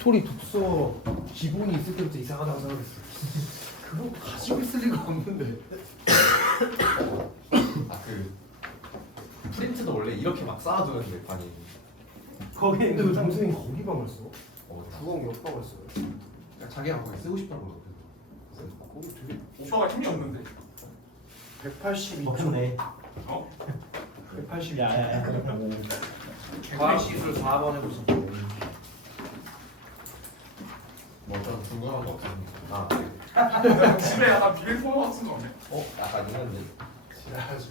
스토리 독서 기본이 있을 때부터 이상하다고 생각했어. 그거 가지고 있을 리가 없는데. 그 프린트도 원래 이렇게 막 쌓아두는데 반이. 거기 근데 왜 정선이 거기 방을 써? 어, 구멍 옆 방을 써요. 그러니까 자기가 거기 쓰고 싶다고. 그래서 거기 되게 오빠가 힘이 없는데. 182초. 네. 어? 182초. 야야야. 과학시술 4번 해보자. 뭐 어떤 궁금한 거 없습니까? 아, 집에 약간 비밀 포함 같은 거 없냐? 약간 있는데.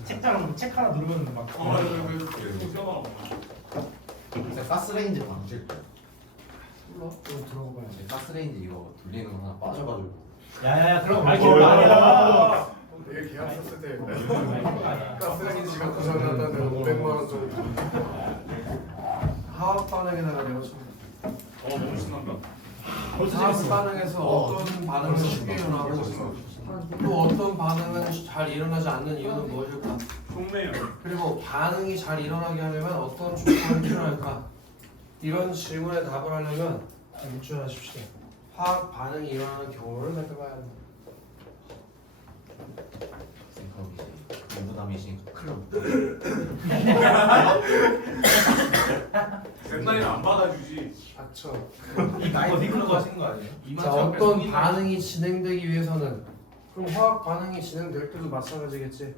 책장 책 하나 누르면 막. 맞아. 그래서 튀어나와. 진짜 가스레인지 방질 거야. 몰라? 좀 들어가 봐야지. 가스레인지 이거 돌리는 거 하나 빠져가지고. 야야야 그럼 말기 아니야. 내가 계약 썼을 때 아니야. 가스레인지가 고장났다는데 500만 원 정도. 화학 반응에다가 내가 좀 너무 신난다. 화학 반응에서 어떤 반응은 쉽게 일어나고 또 어떤 반응은 잘 일어나지 않는 이유는 무엇일까? 좋네요. 그리고 반응이 잘 일어나게 하려면 어떤 조건이 필요할까? 이런 질문에 답을 하려면 일주하십시오. 화학 반응이 일어나는 경우를 살펴봐야 합니다. 생각이지. 무부담이지. 큰일 났다. 랩라인 안 받아주지. 닥쳐. 이 나이 거 하시는 거 아니에요? 자, 어떤 반응이 진행되기 위해서는 그럼 화학 반응이 진행될 때도 마찬가지겠지.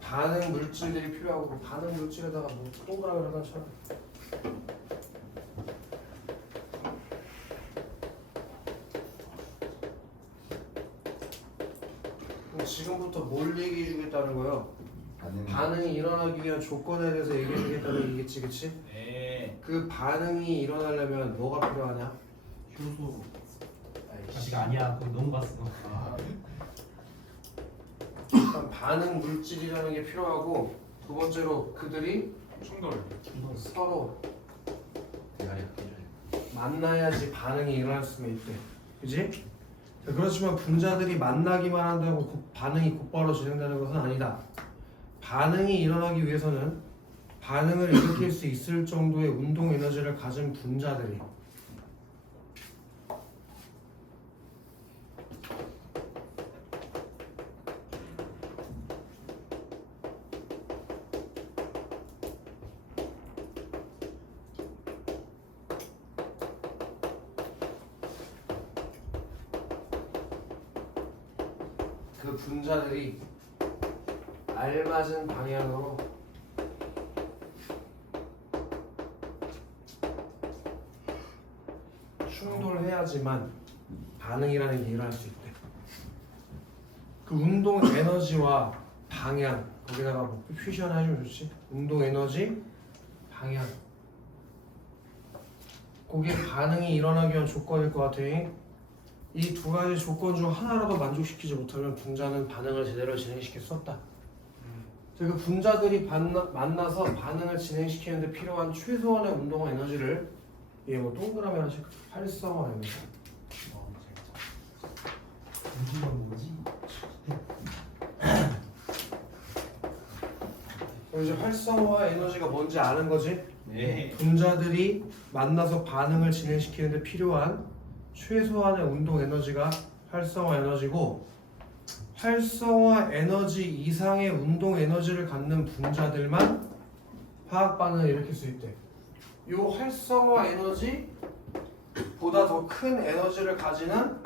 반응 물질들이 필요하고 그 반응 물질에다가 뭐 동그라미를 하나 쳐라. 그럼 지금부터 뭘 얘기해 주겠다는 거예요? 반응이 일어나기 위한 조건에 대해서 얘기해 주겠다는 얘기겠지, 그치? 네. 그 반응이 일어나려면 뭐가 필요하냐? 효소. 아직 아니야. 그거 너무 봤어. 일단 반응 물질이라는 게 필요하고 두 번째로 그들이 충돌. 서로 대가리가 깨져요. 만나야지 반응이 일어날 수가 있대. 그지? 자, 그렇지만 분자들이 만나기만 한다고 반응이 곧바로 진행되는 것은 아니다. 반응이 일어나기 위해서는 반응을 일으킬 수 있을 정도의 운동 에너지를 가진 분자들이 그 분자들이 알맞은 방향으로 충돌해야지만 반응이라는 게 일어날 수 있대. 그 운동 에너지와 방향 거기다가 뭐 퓨전 해주면 좋지. 운동 에너지, 방향. 그게 반응이 일어나기 위한 조건일 것 같아. 이 두 가지 조건 중 하나라도 만족시키지 못하면 분자는 반응을 제대로 진행시킬 수 없다. 그 분자들이 만나서 반응을 진행시키는데 필요한 최소한의 운동 에너지를 뭐 동그라미 하나씩 활성화 에너지. 우주가 뭐지? 이제 활성화 에너지가 뭔지 아는 거지? 네. 분자들이 만나서 반응을 진행시키는데 필요한 최소한의 운동 에너지가 활성화 에너지고 활성화 에너지 이상의 운동 에너지를 갖는 분자들만 화학 반응을 일으킬 수 있대. 이 활성화 에너지 보다 더 큰 에너지를 가지는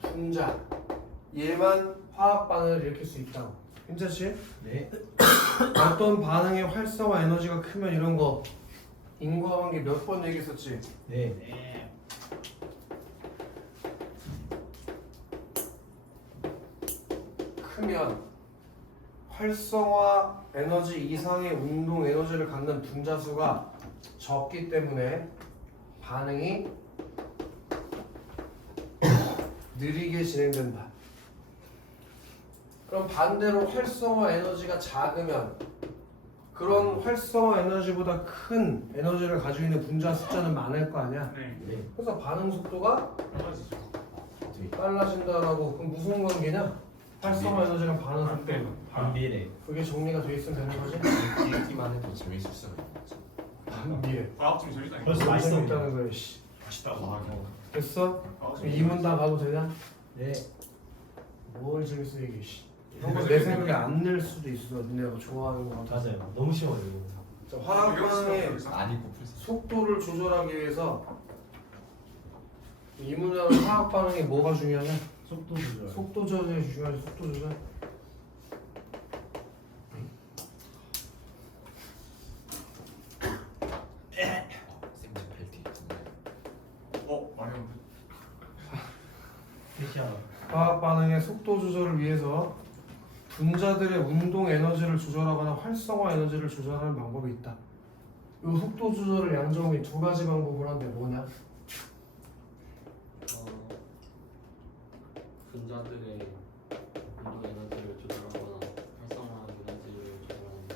분자 얘만 화학 반응을 일으킬 수 있다고. 괜찮지? 네. 어떤 반응의 활성화 에너지가 크면 이런 거 인과관계 몇 번 얘기했었지? 네. 네. 크면 활성화 에너지 이상의 운동 에너지를 갖는 분자 수가 적기 때문에 반응이 느리게 진행된다. 그럼 반대로 활성화 에너지가 작으면 그런 활성화 에너지보다 큰 에너지를 가지고 있는 분자 숫자는 많을 거 아니야. 네. 그래서 반응 속도가 떨어지죠. 빨라진다라고. 그럼 무슨 관계냐? 활성화 에너지랑 반응 속도. 반비례. 그게 정리가 돼 있으면 되는 거지? 읽기만 해도 재밌을 수가 있는 거지. 미래. 과학좀 재밌다니까. 벌써 맛있어. 있다는 거야. 씨. 맛있다고. 됐어? 과학좀 이 문 다 가도 되냐? 네. 뭘 재밌어 이게. 씨. 이런 거 내 재밌네. 생각에 안 낼 수도 있어. 니네가 좋아하는 거 같아. 맞아요. 너무 쉬워요 이거. 자, 화학 반응의 안 입고 풀스. 속도를 조절하기 위해서 이 문장은 화학 반응에 뭐가 중요하냐? 속도 조절. 속도 조절이 중요하지. 속도 조절. 쌤지 벨트 있던데. 많이 오는데. 대시야. 화학 반응의 속도 조절을 위해서 분자들의 운동 에너지를 조절하거나 활성화 에너지를 조절하는 방법이 있다. 이 속도 조절을 양정이 두 가지 방법을 하는데 뭐냐? 분자들의 운동 에너지를 조절하거나 활성화 에너지를 조절하는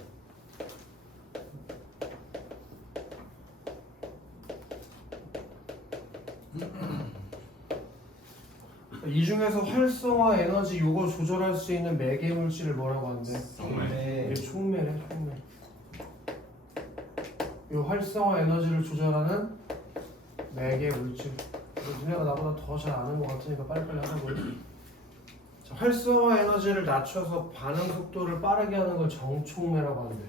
이 중에서 활성화 에너지 요거 조절할 수 있는 매개 물질을 뭐라고 하는데? 정말. 이게 촉매래, 촉매. 이 활성화 에너지를 조절하는 매개 물질. 니네가 나보다 더 잘 아는 것 같으니까 빨리빨리 하자고. 자, 활성화 에너지를 낮춰서 반응 속도를 빠르게 하는 걸 정촉매라고 하는데.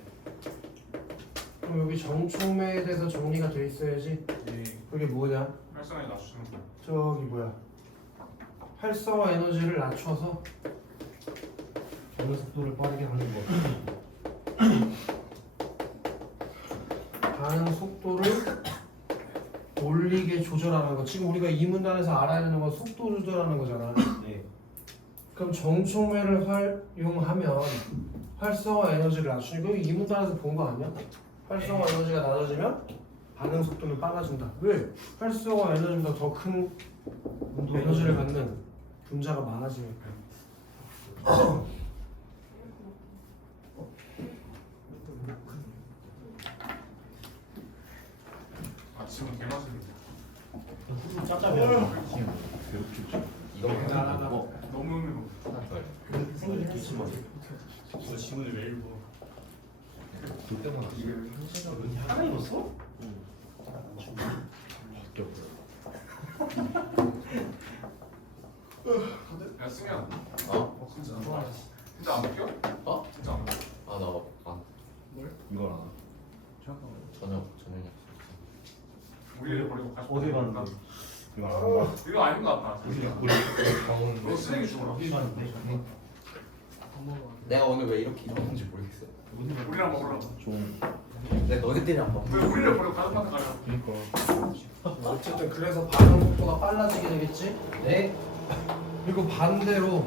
그럼 여기 정촉매에 대해서 정리가 돼 있어야지. 네. 그게 뭐냐? 활성에 낮추는 거. 저기 뭐야? 활성화 에너지를 낮춰서 반응 속도를 빠르게 하는 거. 반응 속도를 올리게 조절하는 거. 지금 우리가 이 문단에서 알아야 되는 건 속도 조절하는 거잖아. 네. 그럼 정촉매를 활용하면 활성화 에너지를 낮추니까 이 문단에서 본 거 아니야? 활성화 에너지가 낮아지면 반응 속도는 빨라진다. 왜? 활성화 에너지보다 더 큰 에너지를 갖는 분자가 많아지니까. 아침은 개맛있는데. 후루 짭짭이야. 이거 나가다가. 너무 흥미로워. 생긴 했지 뭐. 저 지문을 왜 읽어? 그때만 하나 입었어? 야 승현. 어? 진짜. 진짜 안 바뀌어? 어? 진짜 안 바뀌어. 아나안 이걸 안 저녁 우리를 버리고 가시. 어디 갔는데? 이걸 안 한다. 이거 아닌 것 같다. 병원 너 쓰레기 주워라. 어디 갔는데? 내가 오늘 왜 이렇게 일어났는지 모르겠어. 우리랑 먹으라고. 좀 내가 너네들이랑 먹. 왜 우리를 버리고 가는 파트 가냐? 그러니까 어쨌든 그래서 반응 속도가 빨라지게 되겠지? 네. 그리고 반대로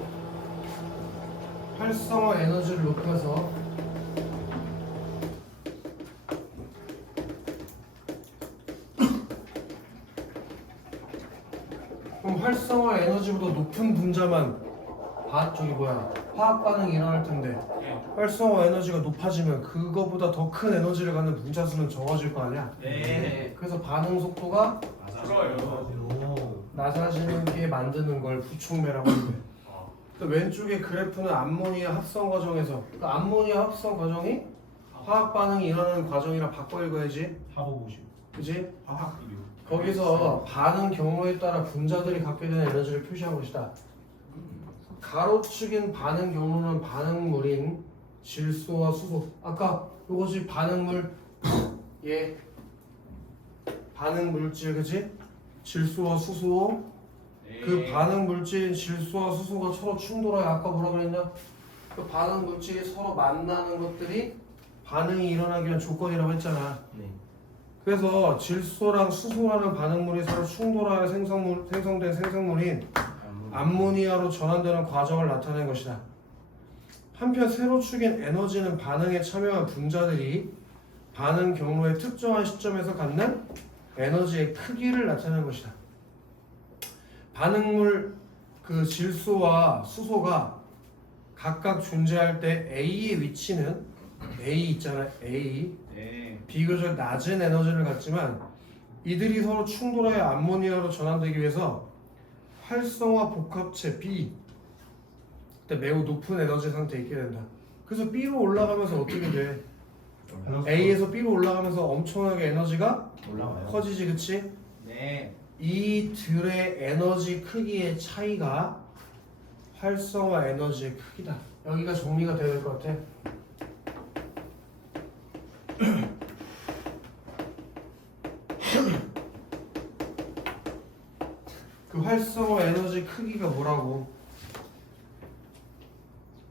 활성화 에너지를 높여서 그럼 활성화 에너지보다 높은 분자만 저기 뭐야 화학 반응이 일어날 텐데 예. 활성화 에너지가 높아지면 그거보다 더 큰 에너지를 갖는 분자 수는 적어질 거 아니야? 네. 그래서 반응 속도가 좋아요. 오. 낮아지는 게 만드는 걸 부촉매라고 하는데 아. 그 왼쪽의 그래프는 암모니아 합성 과정에서 그 암모니아 합성 과정이 화학 반응이 일어나는 과정이라 바꿔 읽어야지, 하보 보시오. 그지? 화학 이류. 거기서 반응 경로에 따라 분자들이 갖게 되는 에너지를 표시한 것이다. 가로축인 반응 경로는 반응물인 질소와 수소. 아까 요것이 반응물 예 반응 물질 그지? 질소와 수소. 그 반응 물질인 질소와 수소가 서로 충돌하여 아까 뭐라 그랬냐? 그 반응 물질이 서로 만나는 것들이 반응이 일어나기 위한 조건이라고 했잖아. 네. 그래서 질소랑 수소라는 반응물이 서로 충돌하여 생성된 생성물인 암모니아로 전환되는 과정을 나타낸 것이다. 한편 세로축인 에너지는 반응에 참여한 분자들이 반응 경로의 특정한 시점에서 갖는 에너지의 크기를 나타내는 것이다. 반응물 그 질소와 수소가 각각 존재할 때 A의 위치는 A 있잖아. A 네. 비교적 낮은 에너지를 갖지만 이들이 서로 충돌하여 암모니아로 전환되기 위해서 활성화 복합체 B 때 매우 높은 에너지 상태에 있게 된다. 그래서 B로 올라가면서 어떻게 돼? A에서 B로 올라가면서 엄청나게 에너지가 올라가요. 커지지, 그치? 네. 이 들의 에너지 크기의 차이가 활성화 에너지의 크기다. 여기가 정리가 돼야 될 것 같아. 그 활성화 에너지 크기가 뭐라고?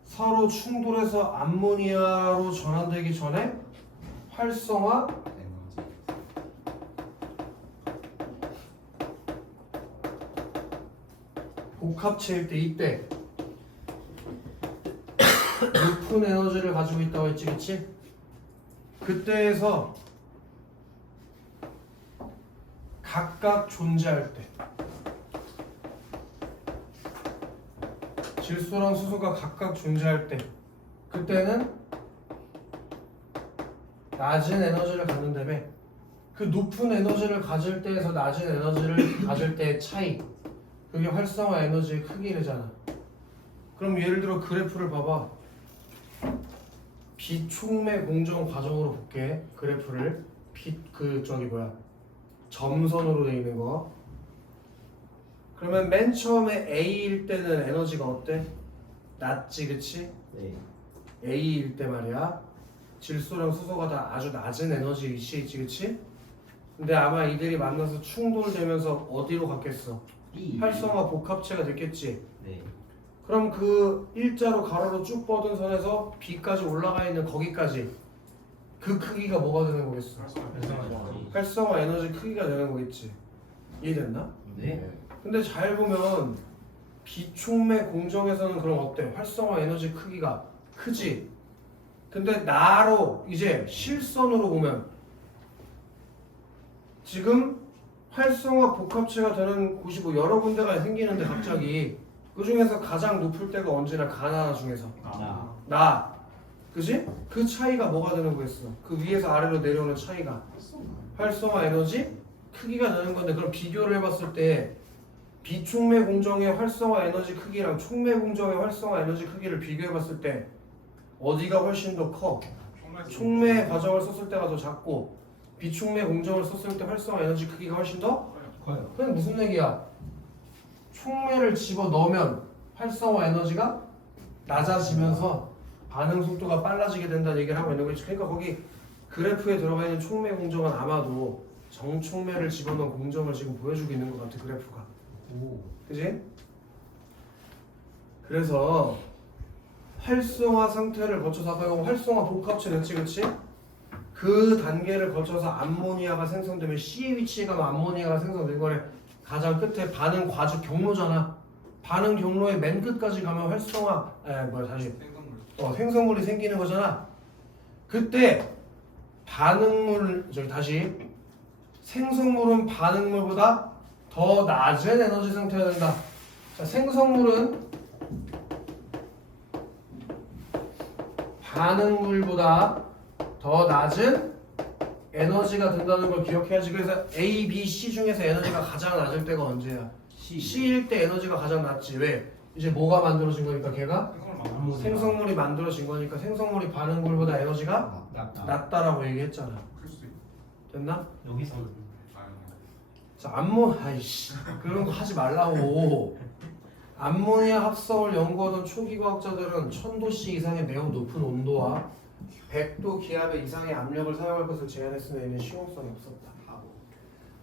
서로 충돌해서 암모니아로 전환되기 전에 활성화 에너지. 복합체일 때 이때 높은 에너지를 가지고 있다고 했지, 그치? 그때에서 각각 존재할 때 질소랑 수소가 각각 존재할 때 그때는 낮은 에너지를 갖는다며 그 높은 에너지를 가질 때에서 낮은 에너지를 가질 때의 차이 그게 활성화 에너지의 크기래잖아. 그럼 예를 들어 그래프를 봐봐. 비촉매 공정 과정으로 볼게. 그래프를 점선으로 돼 있는 거. 그러면 맨 처음에 A일 때는 에너지가 어때? 낮지, 그치? 네. A일 때 말이야. 질소랑 수소가 다 아주 낮은 에너지 위치에 있지, 그치? 근데 아마 이들이 만나서 충돌되면서 어디로 갔겠어? B. 활성화 복합체가 됐겠지. 네. 그럼 그 일자로 가로로 쭉 뻗은 선에서 B까지 올라가 있는 거기까지 그 크기가 뭐가 되는 거겠어? 활성화 에너지 크기가 되는 거겠지. 이해됐나? 네. 근데 잘 보면 비촉매 공정에서는 그럼 어때? 활성화 에너지 크기가 크지. 근데 나로 이제 실선으로 보면 지금 활성화 복합체가 되는 곳이 뭐 여러 군데가 생기는데 갑자기 그 중에서 가장 높을 때가 언제나 가나다 중에서 나 그지? 그 차이가 뭐가 되는 거였어? 그 위에서 아래로 내려오는 차이가 활성화 에너지 크기가 되는 건데 그럼 비교를 해봤을 때 비촉매 공정의 활성화 에너지 크기랑 촉매 공정의 활성화 에너지 크기를 비교해봤을 때 어디가 훨씬 더 커? 촉매 과정을 썼을 때가 더 작고 비촉매 공정을 썼을 때 활성화 에너지 크기가 훨씬 더 커요. 그게 무슨 얘기야? 촉매를 집어 넣으면 활성화 에너지가 낮아지면서 반응 속도가 빨라지게 된다는 얘기를 하고 있는 거지. 그러니까 거기 그래프에 들어가 있는 촉매 공정은 아마도 정촉매를 집어넣은 공정을 지금 보여주고 있는 것 같아, 그래프가. 그지? 그래서 활성화 상태를 거쳐서 아까 이거 활성화 복합체 됐지, 그치? 그 단계를 거쳐서 암모니아가 생성되면 C의 위치에 가면 암모니아가 생성된 거래. 가장 끝에 반응 과주 경로잖아. 반응 경로의 맨 끝까지 가면 활성화 생성물이 생기는 거잖아. 그때 반응물 생성물은 반응물보다 더 낮은 에너지 상태가 된다. 자, 생성물은 반응물보다 더 낮은 에너지가 된다는 걸 기억해야지. 그래서 A, B, C 중에서 에너지가 가장 낮을 때가 언제야? C일 때 에너지가 가장 낮지. 왜? 이제 뭐가 만들어진 거니까 걔가? 생성물이 만들어진 거니까 생성물이 반응물보다 에너지가 낮다라고 얘기했잖아. 됐나? 여기서는 자, 그런 거 하지 말라고. 암모니아 합성을 연구하던 초기 과학자들은 1000도씨 이상의 매우 높은 온도와 100도 기압의 이상의 압력을 사용할 것을 제안했으나 이는 실용성이 없었다.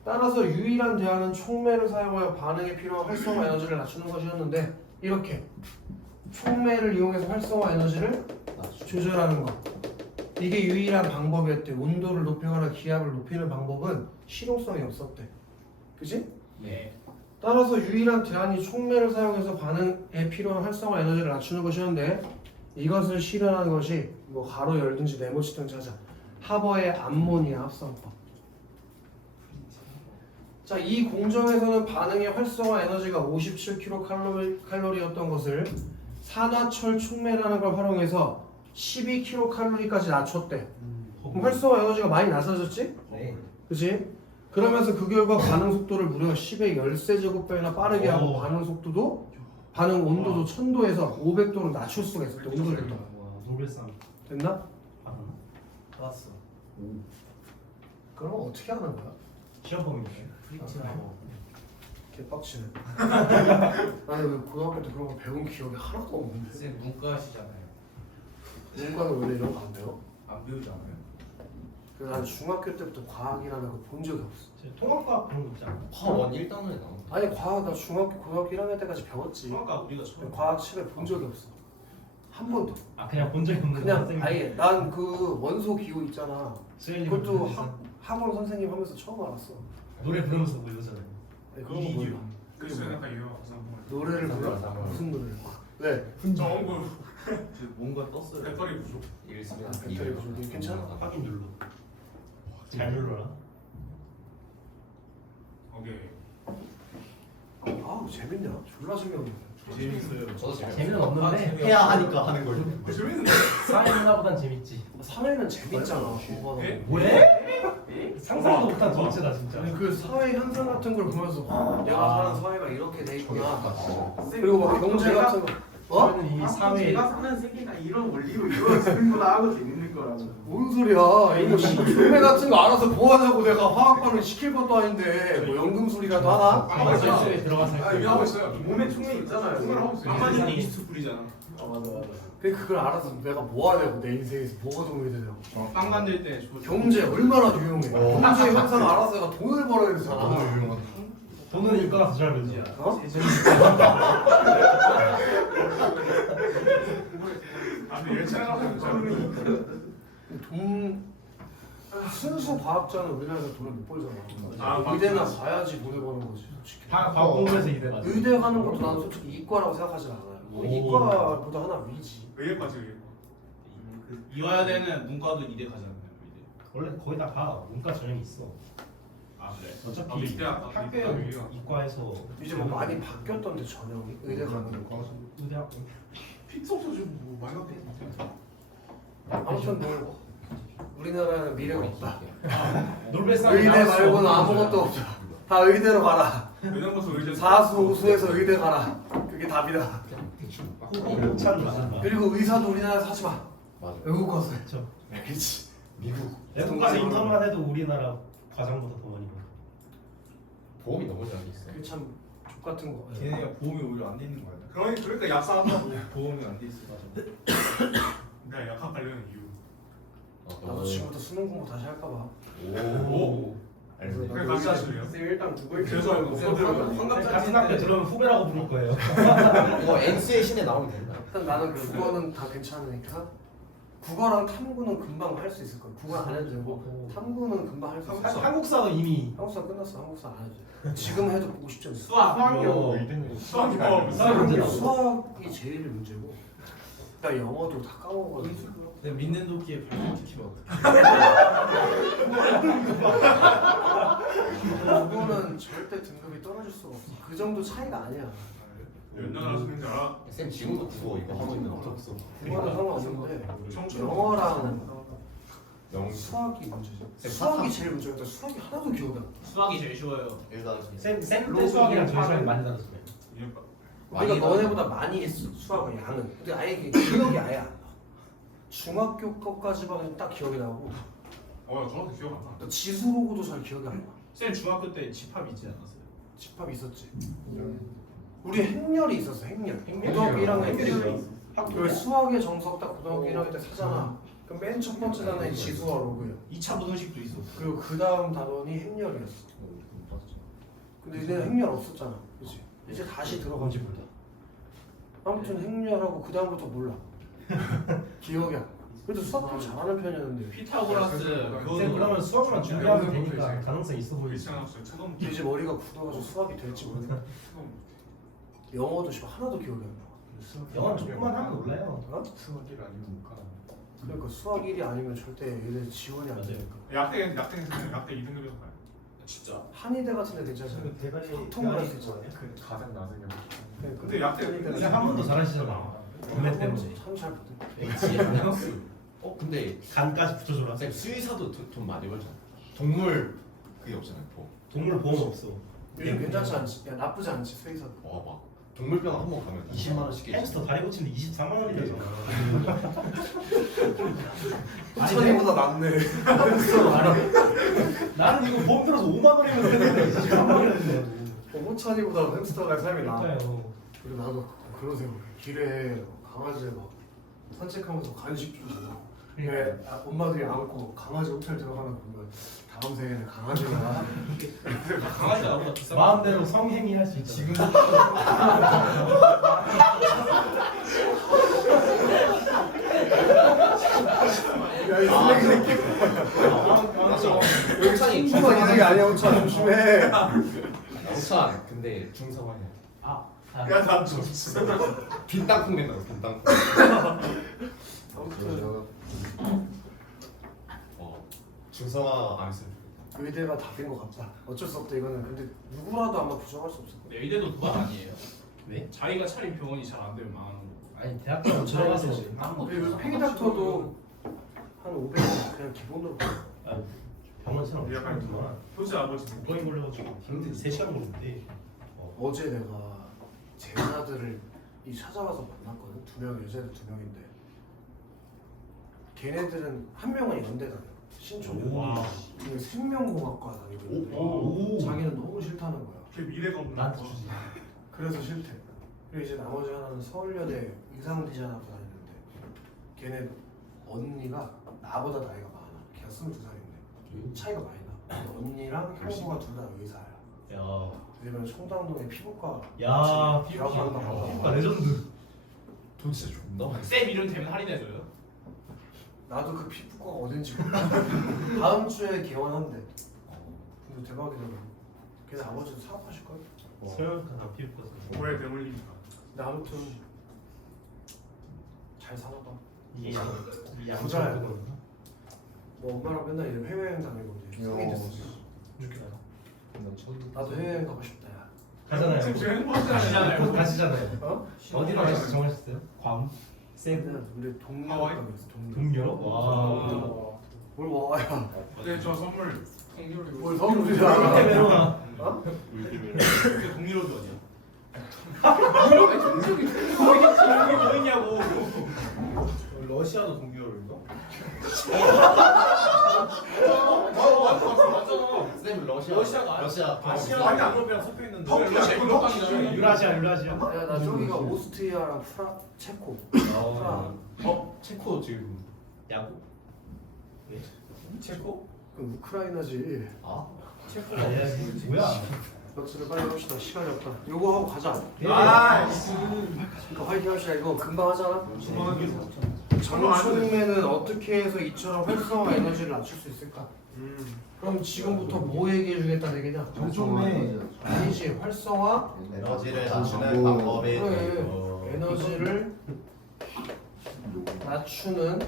따라서 유일한 대안은 촉매를 사용하여 반응에 필요한 활성화 에너지를 낮추는 것이었는데 이렇게 촉매를 이용해서 활성화 에너지를 조절하는 것 이게 유일한 방법이었대. 온도를 높이거나 기압을 높이는 방법은 실용성이 없었대. 그치? 네. 따라서 유일한 대안이 촉매를 사용해서 반응에 필요한 활성화 에너지를 낮추는 것이었는데 이것을 실현하는 것이 뭐 가로 열든지 네모치든지 하자. 하버의 암모니아 합성법. 자, 이 공정에서는 반응의 활성화 에너지가 57kcal였던 것을 산화철 촉매라는 걸 활용해서 12kcal까지 낮췄대. 그럼 활성화 에너지가 많이 낮아졌지? 네. 그치? 그러면서 그 결과 반응 속도를 무려 10의 13제곱배나 빠르게 하고 반응 온도도 1000도에서 500도로 낮출 수가 있었대. 온도를 더. 노벨상 됐나? 받았나? 좋았어. 그럼 어떻게 하는 거야? 시험 범위인데. 개빡치네. 아니 왜 고등학교 때 그런 거 배운 기억이 하나도 없는데. 쌤 문과시잖아요. 문과는 원래 이런 거 안 배워? 안 배우잖아요. 그래서 난 중학교 때부터 과학이라는 걸 본 적이 없어. 통합과학 그런 거 있잖아. 화원 1단원에 나오는 아니 과학 나 중학교 고등학교 1학년 때까지 배웠지. 통합과학 우리가 처음. 과학 책을 본 적이 없어. 한 번도. 아 그냥 본 적이 없는 그냥 선생님. 아예 난 그 원소 기호 있잖아. 수현이 그것도 학원 선생님 하면서 처음 알았어. 노래 부르면서 뭐 이러잖아요. 아니, 그런 거 몰라. 그래서 약간 유명한 상 노래를 불러? 무슨 노래를? 왜? 정부 뭔가 떴어요. 배터리 부족. 1수면 배터리 부족이 괜찮아? 확인 눌러. 잘 눌러라. 오케이. 아우 재밌냐? 졸라 재미없네. 재밌어요. 저도 재밌어요. 재미는 없는데 해야 하니까 하는 거죠. 재밌는데? 사회 문화보단 재밌지. 사회는 재밌잖아. 뭐가 예? 뭐래? 상상도 못한 정체다 진짜. 아니 그 사회 현상 같은 걸 보면서 내가 사는 사회가 이렇게 돼 있구나. 저격까지. 그리고 막 경제 같은 거. 어? 저는 이 사회 제가 사는 세계가 이런 원리로 이루어지는구나 하고 재밌는 거라고. 뭔 소리야? 이거 분배 같은 거 알아서 뭐 하냐고 내가 화학반을 시킬 것도 아닌데 뭐 연금 수리라도 하나? 하고 있어요. 실수에 들어가서 아 이거 하고 있어요. 몸에 총에 있잖아요. 총을 하고 있어요. 한마디는 이스트 뿌리잖아. 아 맞아. 그걸 알아서 내가 뭐 하냐고 내 인생에서 뭐가 도움이 되냐고. 빵 만들 때 경제 얼마나 유용해. 경제 현상 알아서 내가 돈을 벌어야 되잖아. 돈은 일가가 더 잘 벌지. 어? 아 근데 예체능 하고 돈 순수 과학자는 우리나라에서 돈을 못 벌잖아. 아, 의대나 가야지 돈을 버는 거지. 솔직히. 다 과학 공부해서 이래 가지고. 의대 가는 것도 나는 솔직히 이과라고 생각하지 않아요. 오. 이과보다 하나 위지. 의예까지 의예. 이화여대는 문과도 이대 가잖아요. 이대. 원래 거의 다 가. 문과 전형이 있어. 아 그래? 아, 어차피 밑에 아까 학교에 밑에 이과에서 이제 뭐 많이 바뀌었던데 전형이 의대 가는 거. 의대학 픽서도 좀뭐 많이 바뀌었는데. 아무튼 뭐 우리나라는 미래가 없다. 놀베상 의대 말고는 아무것도 없다. 다 의대로 가라. 은행부터 의제 사수 우수해서 의대 가라. 그게 답이다. 찬 많아. 그리고 의사도 우리나라에서 하지 마. 맞아. 외국 가서 해. 그렇죠. 그렇지. 미국 외국 가서 인턴만 해도 우리나라 과장보다 더 많이 벌어. 보험이 너무 잘 있어. 그게 참 족같은 거. 걔네가 보험이 오히려 안 돼 있는 거야. 그러니까 약사한다고. 보험이 안 돼 있어. 내가 약학 관련 이유. 나도 지금부터 수능 공부 다시 할까 봐. 오. 그래 같이 하실래요? 일단 두고 그래서 같은 학교 들어오면 후배라고 부를 거예요. 이거 N수의 신에 나오면 된다. 일단 나는 국어는 다 괜찮으니까 국어랑 탐구는 금방 할 수 있을 거야. 국어 안 해도 되고 탐구는 금방 할 수 있어. 한국사도 이미 한국사 끝났어. 한국사 안 해도 돼. 지금 해도 보고 싶지 않아. 수학이요. 수학이 수학 문제다. 수학이 제일 문제고 나 영어도 다 까먹어가지고 내가 믿는 도끼에 발목 찍히면 어떡해? 국어는 절대 등급이 떨어질 수가 없어. 그 정도 차이가 아니야. 몇년 하시는지 알아? 쌤 지금도 국어 이거 하고 있는 거 없어. 국어는 상관없는데 청춘. 영어랑 영 수학이 문제지. 쌤, 수학이 제일 문제였다. 수학이 하나도 기억이 안 나. 수학이 제일 쉬워요. 일단 쌤때 수학이랑 저희 수학이 많이 다르죠. 우리가 너네보다 많이 했어. 수학을 양은. 근데 아예 기억이 아예 안 나. 중학교 거까지만 딱 기억이 나고 나 정확히 기억 안 나. 또 지수로고도 잘 기억이 안 나. 쌤 중학교 때 집합 있지 않았어요? 집합 있었지. 우리 행렬이 있었어. 행렬. 고등학교 1학년 때. 그 수학의 정석 딱 고등학교 1학년 때 사잖아. 그럼 맨 첫 번째 단어는 지수와 로그야. 2차 부등식도 있었어. 그리고 그 다음 단원이 행렬이었어. 근데 이제는 행렬 없었잖아. 그치? 이제 다시 들어가지 몰라. 아무튼 행렬하고 그 다음부터 몰라. 기억이 안 나. 그래도 수학 좀 잘하는 편이었는데 피타고라스 쌤 그러면 수학만 준비하면 되니까 가능성 있어 보이지. 일상 학생 처음 이제 머리가 굳어가지고 수학이 될지 모르겠어. 영어도 지금 하나도 기억이 안 나. 영어는 조금만 하면 올라요. 어? 수학 1 아니면 못 가. 그러니까 수학 1이 아니면 절대 얘네 지원이 안 되니까. 약대 2등급이었어. 진짜. 한의대 같은 데 괜찮잖아. 대가리 통을 할수 있잖아. 그 가장 낮은 게 그러니까. 근데 약대 근데 한 번도 잘하시잖아. 구매 때문에 참잘 보대. 근데 간까지 붙여줘라. 쌤 수의사도 돈 많이 벌잖아. 동물 그게 없잖아요. 보험. 동물 보험 없어. 요즘 괜찮지 않지? 야 나쁘지 않지 수의사. 막 동물병원 한 번 가면 20만 원씩 깨지. 햄스터 다리 고치는데 24만 원이래요. 천이보다 낫네. 나는 이거 보험 들어서 5만 원이면 되는데 24만 원이래요. 호찬이보다 햄스터가 삶이 나. 그러니까요. 그리고 나도 그러세요. 길에 강아지 막 산책하면서 간식 주고. 왜 엄마들이 안고 강아지 호텔 들어가는 거 보면 다음 생에는 강아지가 강아지 나보다 비싼 마음대로 성행위 할 수 있죠. 지금 야이 쓰레기 새끼. 호찬이 호찬 이 새끼 아니야 호찬 조심해. 호찬 근데 중성화해. 야나 줬어. 빈 땅콩 된다고 빈 땅콩. 아무튼 중성화 안 했으면 좋겠다. 의대가 답인 것 같다. 어쩔 수 없다 이거는. 근데 누구라도 아마 부정할 수 없을 거야. 의대도 그건 아니에요. 네? 자기가 차린 병원이 잘 안 되면 망하는 거. 아니 대학교 들어가서 그리고 폐기닥터도 한 500원 그냥 기본으로. 병원 생활 우리 약간 없구나. 효지 아버지 거의 걸려가지고 힘들 3시간 걸렸는데. 어제 내가 제자들을 찾아와서 만났거든. 2명 여자들 2명인데 걔네들은 한 명은 연대 다녀. 신촌. 와. 근데 생명공학과 다니고 있는데 오. 자기는 너무 싫다는 거야. 걔 미래가 없는 나한테 거. 주지. 그래서 싫대. 그리고 이제 나머지 하나는 서울여대 의상 디자인학과 다니는데 걔네 언니가 나보다 나이가 많아. 걔가 22살인데 차이가 많이 나. 언니랑 형부가 둘 다 의사야. 야. 왜냐면 청담동에 피부과 야. 대학한다고. 피부과 레전드. 도대체 존나 많이 쌤 이름 되면 할인해줘요. 나도 그 피부과가 어딘지 몰라. 다음 주에 개원한대. 근데 대박이더라. 걔네 아버지도 사업하실걸? 서영한 피부과. 오해 대물리니까. 근데 아무튼 잘 사나 봐. 이게 부자야. 뭐 엄마랑 맨날 이제 해외여행 다니고 이제 성인 됐어. 나도 해외여행 가고 싶다 야. 가잖아요. 지금 제일 행복하지 곧 않아요? 가시잖아요. 어? 어디로 가실지 정하셨어요? 괌? 세부? 우리 동료 하와이? 가고 있어. 동료. 동유럽? 와. 뭘 와야? 네, 저 선물 뭘 선물이야? 메로나. 어? 그 동유럽이 어디야? 동유럽이 뭐였냐고. 러시아도 동유럽인가? 쌤 러시아. 러시아가 러시아. 아시아 아니, 안 유럽이랑 섞여 있는데. 터키 러시아 아니고 유럽이잖아요. 유라시아 유라시아. 야, 나 저기가 오스트리아랑 체코. 체코 지금 야구? 체코? 그 우크라이나지. 아 체코가 뭐야? 럭스를 빨리 합시다. 시간이 없다. 요거 하고 가자. 아, 이거 화이팅 합시다. 이거 금방 하잖아. 주먹이 장충맨은 어떻게 해서 이처럼 활성화 에너지를 낮출 수 있을까? 그럼 지금부터 뭐 얘기해 주겠다는 얘기냐? 장충맨. 아니지. 활성화 에너지를 낮추는 방법에 그래. 대해서. 에너지를 낮추는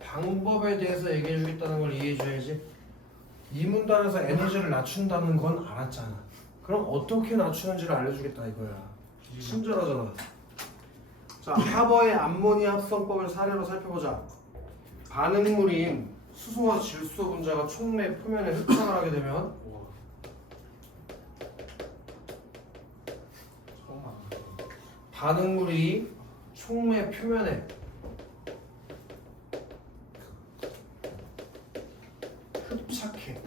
방법에 대해서 얘기해 주겠다는 걸 이해해 줘야지. 이 문단에서 에너지를 낮춘다는 건 알았잖아. 그럼 어떻게 낮추는지를 알려주겠다 이거야. 친절하잖아. 자, 하버의 암모니아 합성법을 사례로 살펴보자. 반응물인 수소와 질소 분자가 촉매 표면에 흡착을 하게 되면 반응물이 촉매 표면에 흡착해.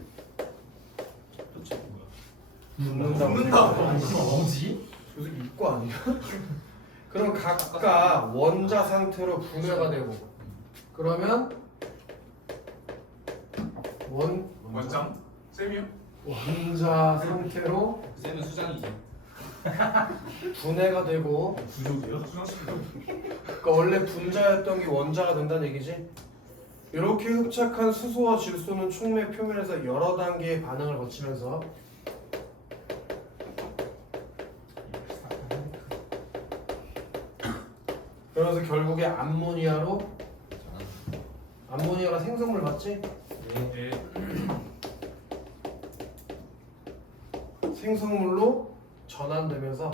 붙는다. 뭐지? 저 새끼 이과 아니야? 그럼 각각 원자 상태로 분해가 되고 그러면 원장 쌤이요? 원자 상태로 쌤은 수장이지. 분해가 되고 부족이요? 수장씨가 그러니까 원래 분자였던 게 원자가 된다는 얘기지. 이렇게 흡착한 수소와 질소는 촉매 표면에서 여러 단계의 반응을 거치면서 그래서 결국에 암모니아가 생성물 맞지? 네. 생성물로 전환되면서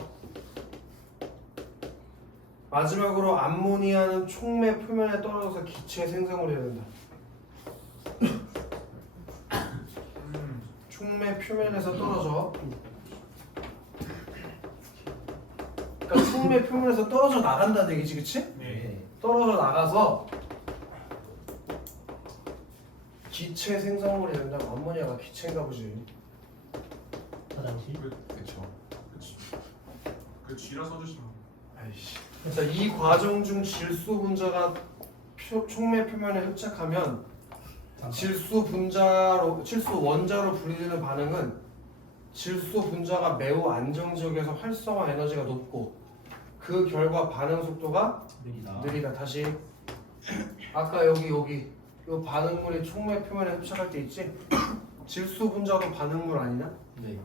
마지막으로 암모니아는 촉매 표면에 떨어져서 기체 생성물이 된다. 촉매 표면에서 떨어져 촉매 표면에서 떨어져 나간다는 얘기지, 그치? 네. 떨어져 나가서 기체 생성물이 된다면 암모니아가 기체인가 보지. 화장실. 그쵸. 그치. 그 G라 써주시면. 아이씨. 자, 이 과정 중 질소 분자가 촉매 표면에 흡착하면 질소 원자로 분리되는 반응은 질소 분자가 매우 안정적이어서 활성화 에너지가 높고 그 결과 반응 속도가 느리다. 다시 아까 여기 이 반응물이 촉매 표면에 흡착할 때 있지? 질소 분자도 반응물 아니냐? 네.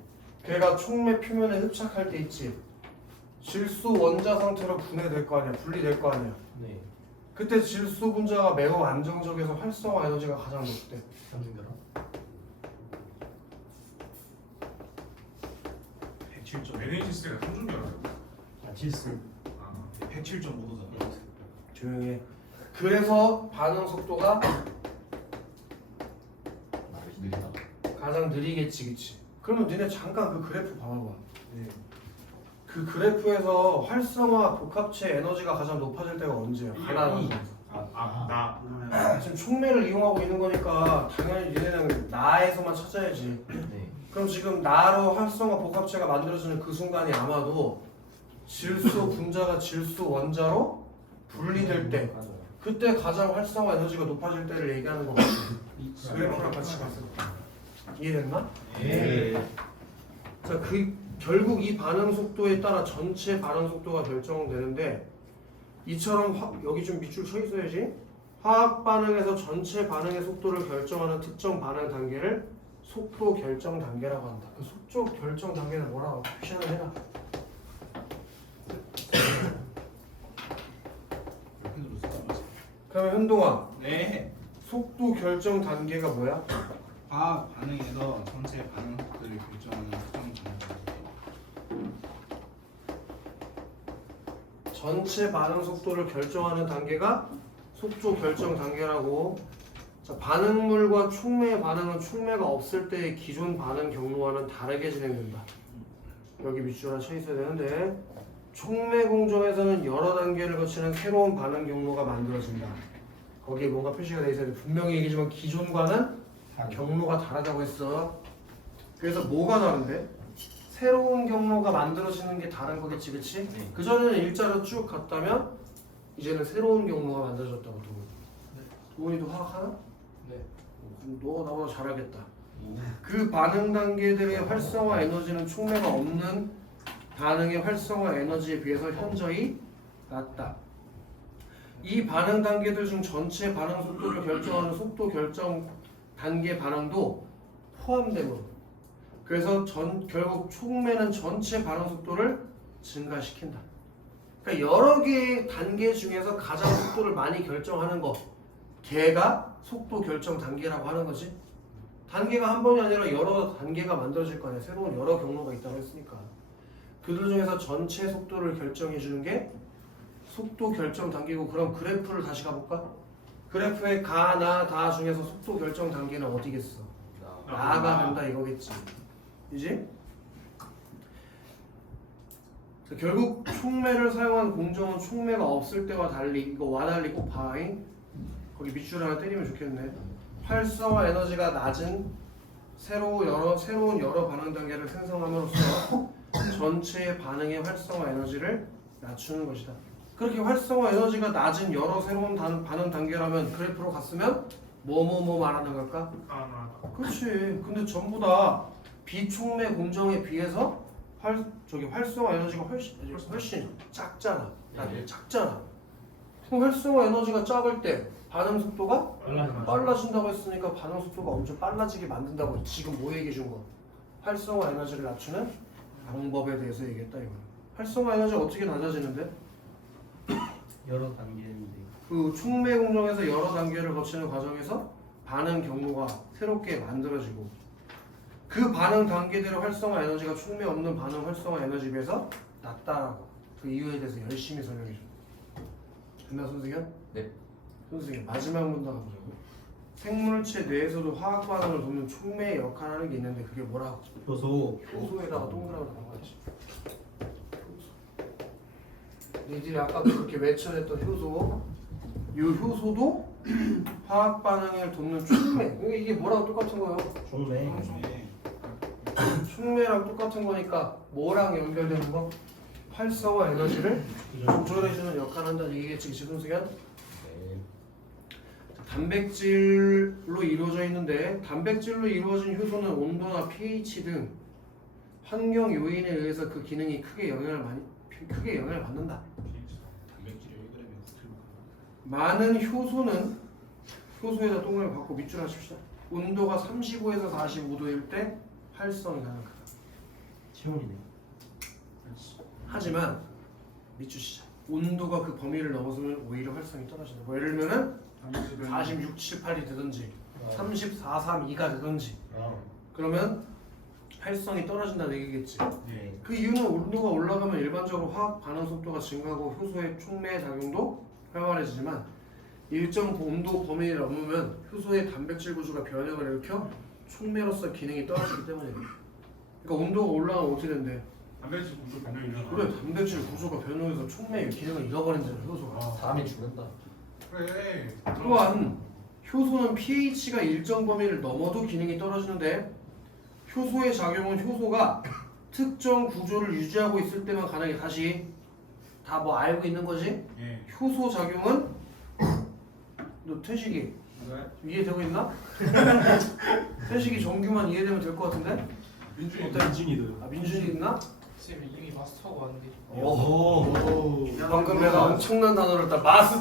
걔가 촉매 표면에 흡착할 때 있지? 질소 원자 상태로 분해될 거 아니야? 분리될 거 아니야? 네. 그때 질소 분자가 매우 안정적이어서 활성화 에너지가 가장 높대. 삼중결합. 107점. NHC가 삼중결합이요. 아 질소. 아, 107.5도잖아. 조용히 해. 그래서 반응 속도가 느리다. 가장 느리겠지, 그치? 그러면 니네 잠깐 그 그래프 봐봐봐. 네. 그 그래프에서 활성화 복합체 에너지가 가장 높아질 때가 언제야? 가나는 나. 지금 촉매를 이용하고 있는 거니까 당연히 니네는 나에서만 찾아야지. 네. 그럼 지금 나로 활성화 복합체가 만들어지는 그 순간이 아마도 질소 분자가 질소 원자로 분리될 때 그때 가장 활성화 에너지가 높아질 때를 얘기하는 거 같아. 그래프랑 같이 봤을 때. 이해됐나? 네. 자, 결국 이 반응 속도에 따라 전체 반응 속도가 결정되는데 이처럼 여기 좀 밑줄 쳐 있어야지. 화학 반응에서 전체 반응의 속도를 결정하는 특정 반응 단계를 속도 결정 단계라고 한다. 그 속도 결정 단계는 뭐라고 표시를 해라. 그러면 현동아, 네. 속도 결정 단계가 뭐야? 화학 반응에서 전체 반응 속도를 결정하는 특정 단계. 전체 반응 속도를 결정하는 단계가 속도 결정 단계라고. 자, 반응물과 촉매의 반응은 촉매가 없을 때의 기존 반응 경로와는 다르게 진행된다. 여기 밑줄 하나 쳐 있어야 되는데 촉매 공정에서는 여러 단계를 거치는 새로운 반응 경로가 만들어진다. 거기에 뭔가 표시가 돼 있어야 돼. 분명히 얘기지만 기존과는 경로가 다르다고 했어. 그래서 뭐가 다른데? 새로운 경로가 만들어지는 게 다른 거겠지, 그치? 네. 그전에는 일자로 쭉 갔다면 이제는 새로운 경로가 만들어졌다고. 도훈이도 화학하나? 네. 그럼 너 나보다 잘하겠다. 그 반응 단계들의 활성화 에너지는 촉매가 없는 반응의 활성화 에너지에 비해서 현저히 낮다. 이 반응 단계들 중 전체 반응 속도를 결정하는 속도 결정 단계 반응도 포함되므로 그래서 결국 촉매는 전체 반응 속도를 증가시킨다. 그러니까 여러 개의 단계 중에서 가장 속도를 많이 결정하는 거 걔가 속도 결정 단계라고 하는 거지. 단계가 한 번이 아니라 여러 단계가 만들어질 거 아니야. 새로운 여러 경로가 있다고 했으니까. 그들 중에서 전체 속도를 결정해 주는 게 속도 결정 단계고. 그럼 그래프를 다시 가볼까? 그래프의 가, 나, 다 중에서 속도 결정 단계는 어디겠어? 나가 된다 이거겠지. 이제 결국 촉매를 사용한 공정은 촉매가 없을 때와 달리 이거와 달리 꼭 봐잉. 거기 밑줄 하나 때리면 좋겠네. 활성화 에너지가 낮은 새로운 여러 반응 단계를 생성함으로써 전체의 반응의 활성화 에너지를 낮추는 것이다. 그렇게 활성화 에너지가 낮은 여러 새로운 반응 단계라면 그래프로 갔으면 뭐뭐뭐 말하는 걸까? 그렇지. 근데 전부 다 비촉매 공정에 비해서 활성화 에너지가 훨씬 작잖아. 작잖아. 그럼 활성화 에너지가 작을 때 반응 속도가 빨라진다고 했으니까 반응 속도가 엄청 빨라지게 만든다고. 지금 뭐 얘기해 준 거? 활성화 에너지를 낮추는 방법에 대해서 얘기했다 이거야. 활성화 에너지가 어떻게 낮아지는데? 여러 단계인데. 그 촉매 공정에서 여러 단계를 거치는 과정에서 반응 경로가 새롭게 만들어지고 그 반응 단계들의 활성화 에너지가 촉매 없는 반응 활성화 에너지에 비해서 낮다라고. 그 이유에 대해서 열심히 설명해 줘. 됐나 손승현? 네. 손승현 마지막 문단 가보자고. 생물체 내에서도 화학 반응을 돕는 촉매의 역할을 하는 게 있는데 그게 뭐라고? 효소. 효소에다가 동그라미 넣은 거지. 니들이 아까도 그렇게 외쳐냈던 효소, 이 효소도 화학 반응을 돕는 촉매. 이게 뭐랑 똑같은 거예요? 좋네. 촉매랑 똑같은 거니까 뭐랑 연결되는 거? 활성화 에너지를 조절해주는 역할을 한다는 얘기겠지, 지금 승현? 단백질로 이루어져 있는데 단백질로 이루어진 효소는 온도나 pH 등 환경 요인에 의해서 그 기능이 크게 영향을 받는다. 단백질이 1g에 9kg. 많은 효소는 효소에다 동그라미 받고 밑줄 하십시다. 온도가 35에서 45도일 때 활성이 가능하다. 시험이네. 하지만 밑주시자. 온도가 그 범위를 넘어서면 오히려 활성이 떨어진다. 뭐 예를 들면은 46, 7, 8이 되든지 34, 3, 2가 되든지 그러면 활성이 떨어진다는 얘기겠지. 네. 그 이유는 온도가 올라가면 일반적으로 화학 반응 속도가 증가하고 효소의 촉매 작용도 활발해지지만 일정 온도 범위를 넘으면 효소의 단백질 구조가 변형을 일으켜 촉매로서 기능이 떨어지기 때문이에요. 그러니까 온도가 올라가면 어떻게 된대? 단백질 구조 변형이 일어나. 그래, 단백질 구조가 변형해서 촉매의 기능을 잃어버린다는 효소가. 사람이 죽는다. 그래. 또한 효소는 pH가 일정 범위를 넘어도 기능이 떨어지는데 효소의 작용은 효소가 특정 구조를 유지하고 있을 때만 가능해. 다시 다 뭐 알고 있는 거지? 예. 효소 작용은 너 태식이 이해되고 있나? 태식이 정규만 이해되면 될 것 같은데? 민준이 어때? 민준이도. 아 민준이 있나? 쌤 이미 마스터하고 왔는데. 방금 내가 엄청난 단어를 딱 마스